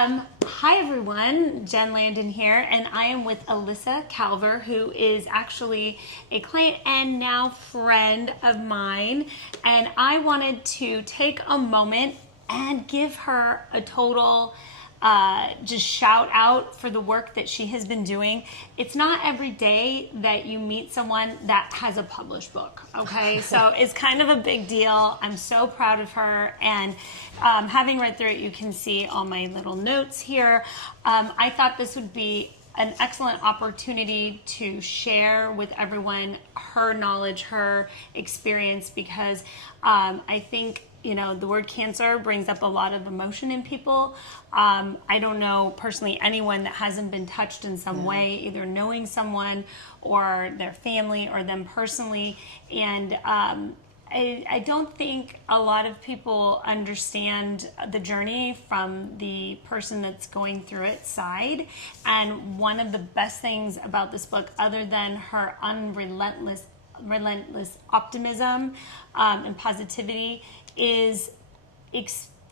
Hi everyone, Jen Landon here, and I am with Elissa Kalver, who is actually a client and now friend of mine. And I wanted to take a moment and give her a total just shout out for the work that she has been doing. It's not every day that you meet someone that has a published book, okay? So it's kind of a big deal. I'm so proud of her, and having read through it, you can see all my little notes here. I thought this would be an excellent opportunity to share with everyone her knowledge, her experience, because I think the word cancer brings up a lot of emotion in people. I don't know personally anyone that hasn't been touched in some way, either knowing someone or their family or them personally. And I don't think a lot of people understand the journey from the person that's going through it side. And one of the best things about this book, other than her relentless optimism and positivity, is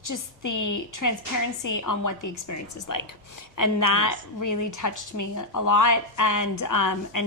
just the transparency on what the experience is like. And that really touched me a lot. And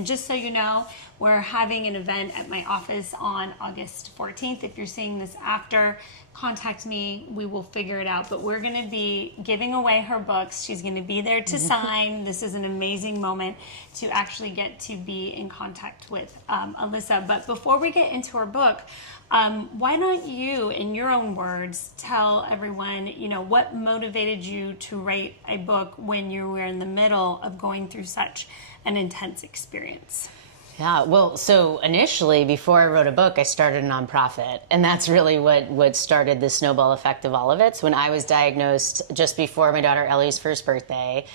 just so you know, we're having an event at my office on August 14th. If you're seeing this after, contact me. We will figure it out. But we're going to be giving away her books. She's going to be there to sign. This is an amazing moment to actually get to be in contact with Elissa. But before we get into her book, why don't you, in your own words, tell everyone, what motivated you to write a book when you were in the middle of going through such an intense experience? Yeah, well, so initially, before I wrote a book, I started a nonprofit. And that's really what started the snowball effect of all of it. So when I was diagnosed just before my daughter Ellie's first birthday,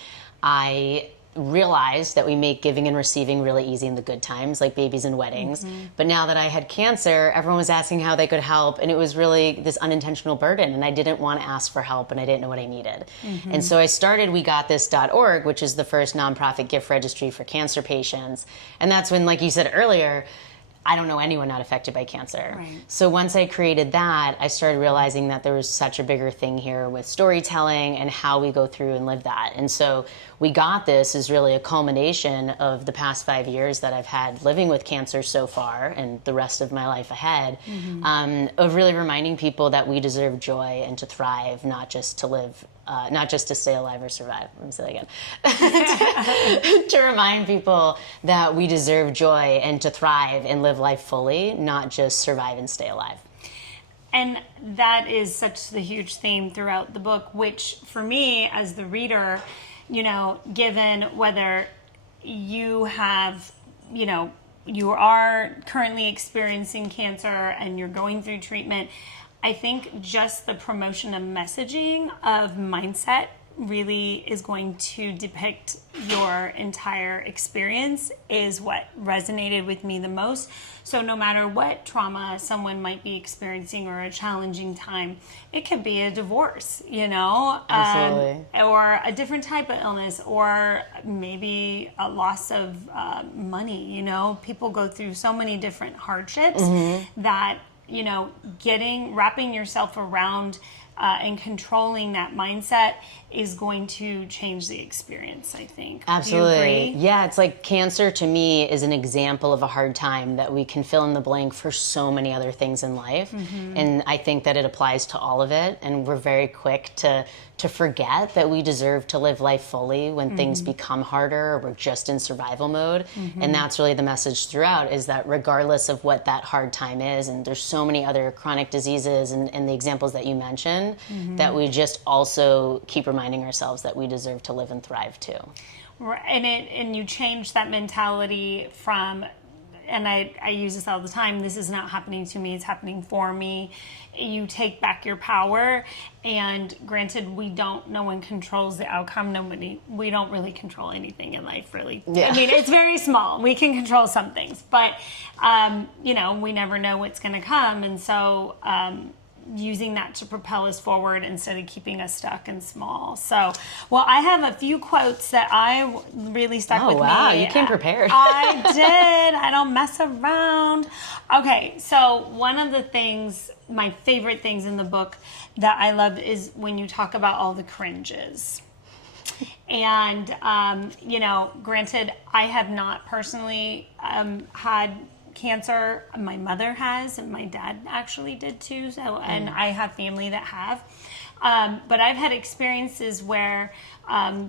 I realized that we make giving and receiving really easy in the good times, like babies and weddings. But now that I had cancer, everyone was asking how they could help, and it was really this unintentional burden, and I didn't want to ask for help, and I didn't know what I needed. And so I started WeGotThis.org, which is the first nonprofit gift registry for cancer patients. And that's when, like you said earlier, I don't know anyone not affected by cancer. Right. So once I created that, I started realizing that there was such a bigger thing here with storytelling and how we go through and live that. And so We Got This is really a culmination of the past 5 years that I've had living with cancer so far and the rest of my life ahead, of really reminding people that we deserve joy and to thrive, not just to live, not just to stay alive or survive. Let me say that again. To remind people that we deserve joy and to thrive and live life fully, not just survive and stay alive. And that is such the huge theme throughout the book, which for me as the reader, given whether you have, you are currently experiencing cancer and you're going through treatment, I think just the promotion of messaging of mindset really is going to depict your entire experience is what resonated with me the most. So no matter what trauma someone might be experiencing or a challenging time, it could be a divorce, Absolutely. Or a different type of illness, or maybe a loss of money. People go through so many different hardships that, wrapping yourself around and controlling that mindset is going to change the experience, I think. Absolutely. Do you agree? Yeah, it's like cancer to me is an example of a hard time that we can fill in the blank for so many other things in life. And I think that it applies to all of it. And we're very quick to forget that we deserve to live life fully when things become harder or we're just in survival mode. And that's really the message throughout, is that regardless of what that hard time is, and there's so many other chronic diseases and the examples that you mentioned, that we just also keep reminding ourselves that we deserve to live and thrive too. And you change that mentality from, and I use this all the time, this is not happening to me, it's happening for me. You take back your power, and granted, no one controls the outcome. We don't really control anything in life, really. Yeah. I mean, it's very small. We can control some things, but, we never know what's going to come. And so, using that to propel us forward instead of keeping us stuck and small. So, well, I have a few quotes that I really stuck with me. Oh, wow, you came prepared. I did. I don't mess around. Okay, so one of the things, my favorite things in the book that I love is when you talk about all the cringes. And, granted, I have not personally had cancer. My mother has, and my dad actually did too. So, and I have family that have. But I've had experiences where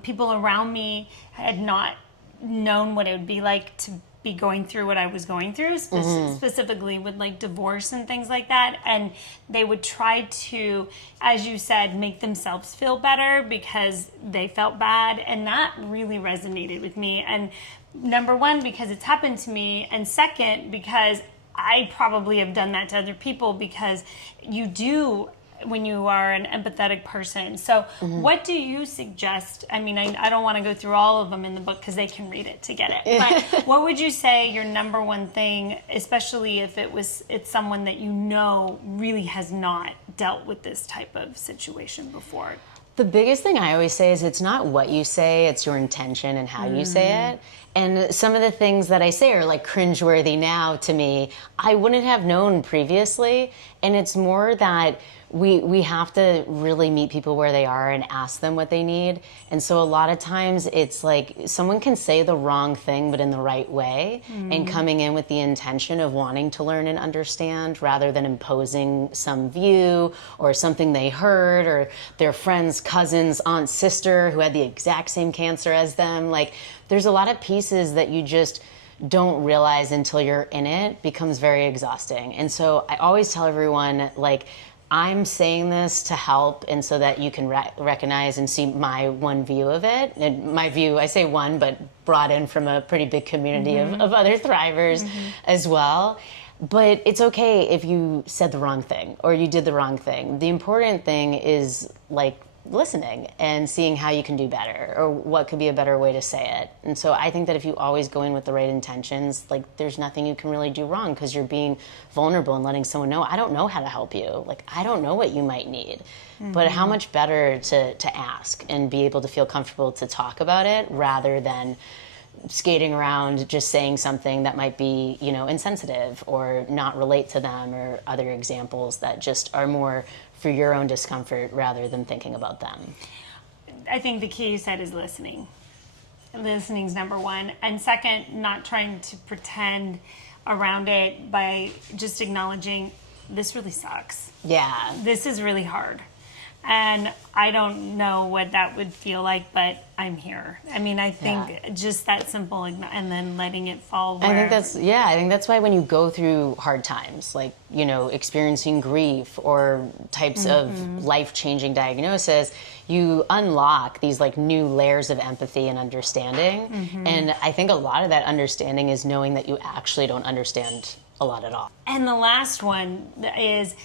people around me had not known what it would be like to be going through what I was going through, specifically with like divorce and things like that. And they would try to, as you said, make themselves feel better because they felt bad. And that really resonated with me. And number one, because it's happened to me. And second, because I probably have done that to other people, because you do when you are an empathetic person. So what do you suggest? I mean, I don't want to go through all of them in the book because they can read it to get it. But what would you say your number one thing, especially if it's someone that you know really has not dealt with this type of situation before? The biggest thing I always say is it's not what you say, it's your intention and how you say it. And some of the things that I say are like cringeworthy now to me, I wouldn't have known previously. And it's more that we have to really meet people where they are and ask them what they need. And so a lot of times it's like someone can say the wrong thing, but in the right way, and coming in with the intention of wanting to learn and understand rather than imposing some view or something they heard or their friend's cousin's aunt's sister who had the exact same cancer as them. Like, there's a lot of pieces that you just don't realize until you're in it, becomes very exhausting. And so I always tell everyone, like, I'm saying this to help and so that you can recognize and see my one view of it. And my view, I say one, but brought in from a pretty big community of other thrivers as well. But it's okay if you said the wrong thing or you did the wrong thing. The important thing is like listening and seeing how you can do better or what could be a better way to say it. And so I think that if you always go in with the right intentions, like there's nothing you can really do wrong because you're being vulnerable and letting someone know, I don't know how to help you. Like, I don't know what you might need. But how much better to ask and be able to feel comfortable to talk about it rather than skating around just saying something that might be, insensitive or not relate to them, or other examples that just are more for your own discomfort rather than thinking about them. I think the key you said is listening. Listening's number one. And second, not trying to pretend around it by just acknowledging this really sucks. Yeah. This is really hard. And I don't know what that would feel like, but I'm here. I mean, I think just that simple, and then letting it fall where... I think that's why when you go through hard times, like, experiencing grief or types of life-changing diagnosis, you unlock these like new layers of empathy and understanding. And I think a lot of that understanding is knowing that you actually don't understand a lot at all. And the last one is,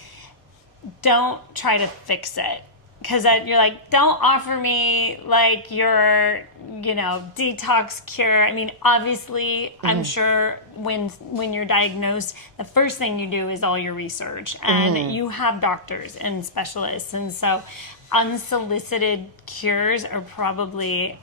don't try to fix it. Because you're like, don't offer me like your, detox cure. I mean, obviously, I'm sure when you're diagnosed, the first thing you do is all your research. And you have doctors and specialists. And so unsolicited cures are probably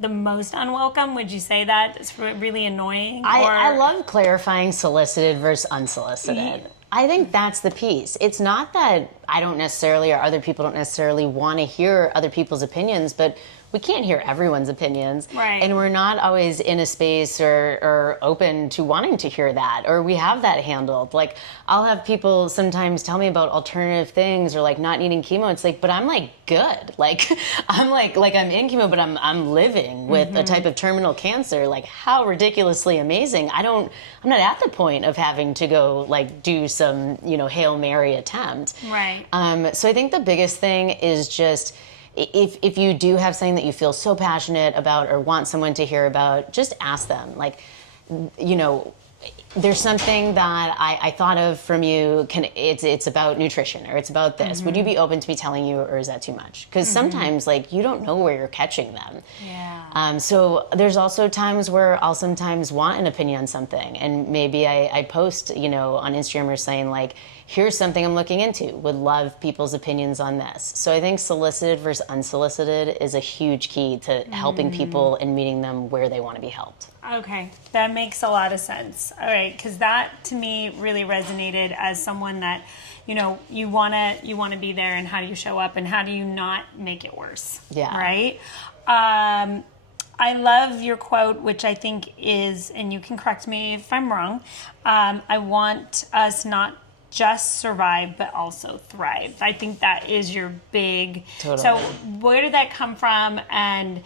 the most unwelcome. Would you say that? It's really annoying? I love clarifying solicited versus unsolicited. I think that's the piece. It's not that I don't necessarily, or other people don't necessarily want to hear other people's opinions, but we can't hear everyone's opinions. Right. And we're not always in a space or open to wanting to hear that, or we have that handled. Like, I'll have people sometimes tell me about alternative things or like not needing chemo. It's like, but I'm like good. Like, I'm like I'm in chemo, but I'm living with a type of terminal cancer. Like, how ridiculously amazing. I'm not at the point of having to go like do some, Hail Mary attempt. Right. So I think the biggest thing is just, if you do have something that you feel so passionate about or want someone to hear about, just ask them. Like, there's something that I thought of from you. It's about nutrition, or it's about this. Would you be open to me telling you, or is that too much? Because sometimes, like, you don't know where you're catching them. Yeah. So there's also times where I'll sometimes want an opinion on something, and maybe I post, on Instagram or saying like, here's something I'm looking into. Would love people's opinions on this. So I think solicited versus unsolicited is a huge key to helping people and meeting them where they want to be helped. Okay, that makes a lot of sense. All right, because that to me really resonated as someone that you want to be there, and how do you show up, and how do you not make it worse? Yeah. Right? I love your quote, which I think is, and you can correct me if I'm wrong, I want us not just survive, but also thrive. I think that is your big. Totally. So where did that come from, and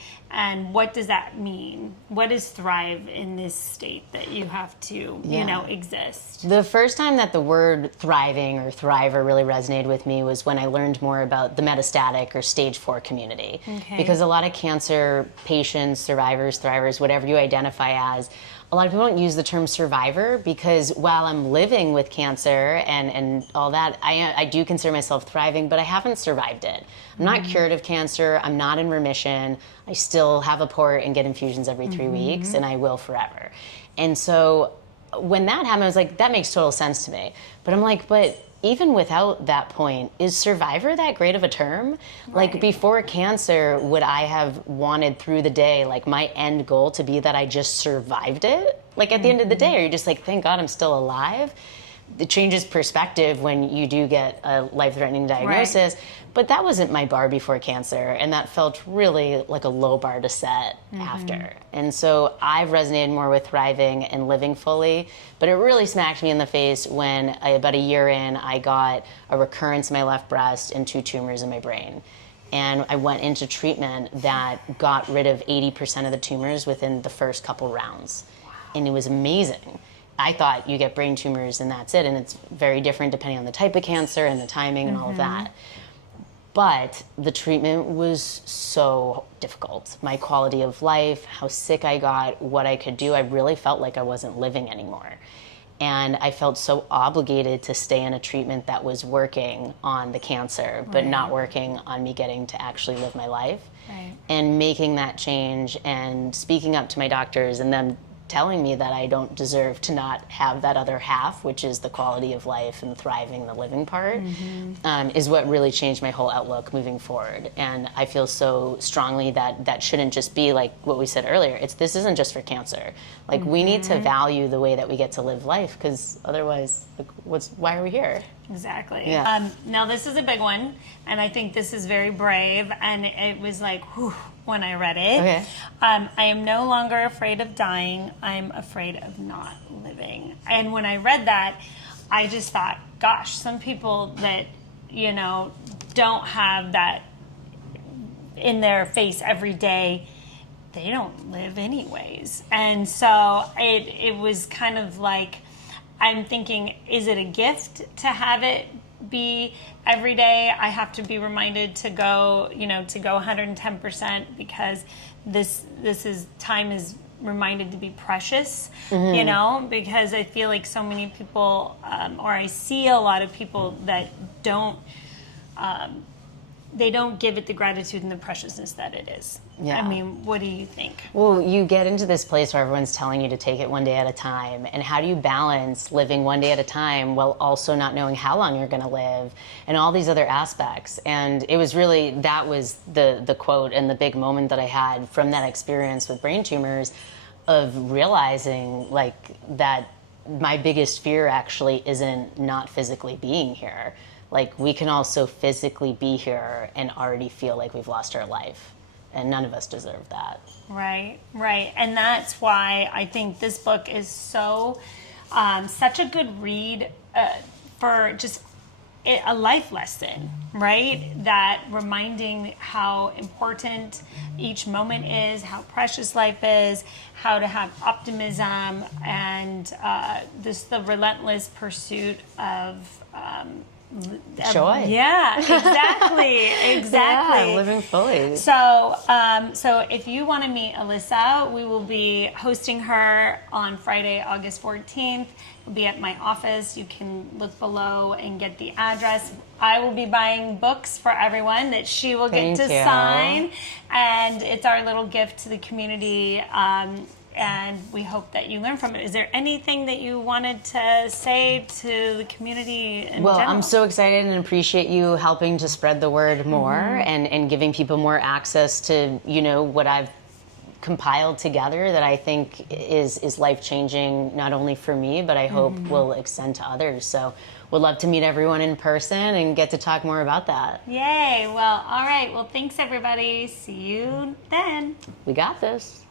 what does that mean? What is thrive in this state that you have to, exist? The first time that the word thriving or thriver really resonated with me was when I learned more about the metastatic or stage 4 community. Okay. Because a lot of cancer patients, survivors, thrivers, whatever you identify as, a lot of people don't use the term survivor, because while I'm living with cancer and all that, I do consider myself thriving, but I haven't survived it. I'm not cured of cancer. I'm not in remission. I still have a port and get infusions every 3 weeks, and I will forever. And so when that happened, I was like, that makes total sense to me. But I'm like, but even without that point, is survivor that great of a term? Right. Like, before cancer, would I have wanted through the day, like, my end goal to be that I just survived it? Like, at the end of the day, are you just like, thank God I'm still alive? It changes perspective when you do get a life-threatening diagnosis. Right. But that wasn't my bar before cancer, and that felt really like a low bar to set after. And so I've resonated more with thriving and living fully, but it really smacked me in the face when about a year in, I got a recurrence in my left breast and 2 tumors in my brain. And I went into treatment that got rid of 80% of the tumors within the first couple rounds. Wow. And it was amazing. I thought you get brain tumors and that's it, and it's very different depending on the type of cancer and the timing and all of that. But the treatment was so difficult. My quality of life, how sick I got, what I could do, I really felt like I wasn't living anymore. And I felt so obligated to stay in a treatment that was working on the cancer, but not working on me getting to actually live my life. Right. And making that change and speaking up to my doctors and them telling me that I don't deserve to not have that other half, which is the quality of life and thriving, the living part, is what really changed my whole outlook moving forward. And I feel so strongly that that shouldn't just be like what we said earlier. This isn't just for cancer. Like, we need to value the way that we get to live life, because otherwise, like, why are we here? Exactly. Yeah. Now, this is a big one, and I think this is very brave, and it was like, whew, when I read it. Okay. I am no longer afraid of dying. I'm afraid of not living. And when I read that, I just thought, gosh, some people that, don't have that in their face every day, they don't live anyways. And so it was kind of like, I'm thinking, is it a gift to have it be every day? I have to be reminded to go 110%, because time is reminded to be precious, because I feel like so many people, or I see a lot of people that they don't give it the gratitude and the preciousness that it is. Yeah. I mean, what do you think? Well, you get into this place where everyone's telling you to take it one day at a time. And how do you balance living one day at a time while also not knowing how long you're going to live and all these other aspects? And it was really, that was the quote and the big moment that I had from that experience with brain tumors, of realizing like that my biggest fear actually isn't not physically being here. Like, we can also physically be here and already feel like we've lost our life. And none of us deserve that. Right. And that's why I think this book is so, such a good read for just a life lesson, right? That reminding how important each moment is, how precious life is, how to have optimism, and the relentless pursuit of joy. Yeah, exactly. Yeah, living fully. So if you want to meet Elissa, we will be hosting her on Friday, August 14th. It'll be at my office. You can look below and get the address. I will be buying books for everyone that she will get to sign, and it's our little gift to the community. And we hope that you learn from it. Is there anything that you wanted to say to the community in general? I'm so excited and appreciate you helping to spread the word more and giving people more access to, what I've compiled together that I think is life-changing, not only for me, but I hope will extend to others. So would love to meet everyone in person and get to talk more about that. Yay. Well, all right. Well, thanks, everybody. See you then. We got this.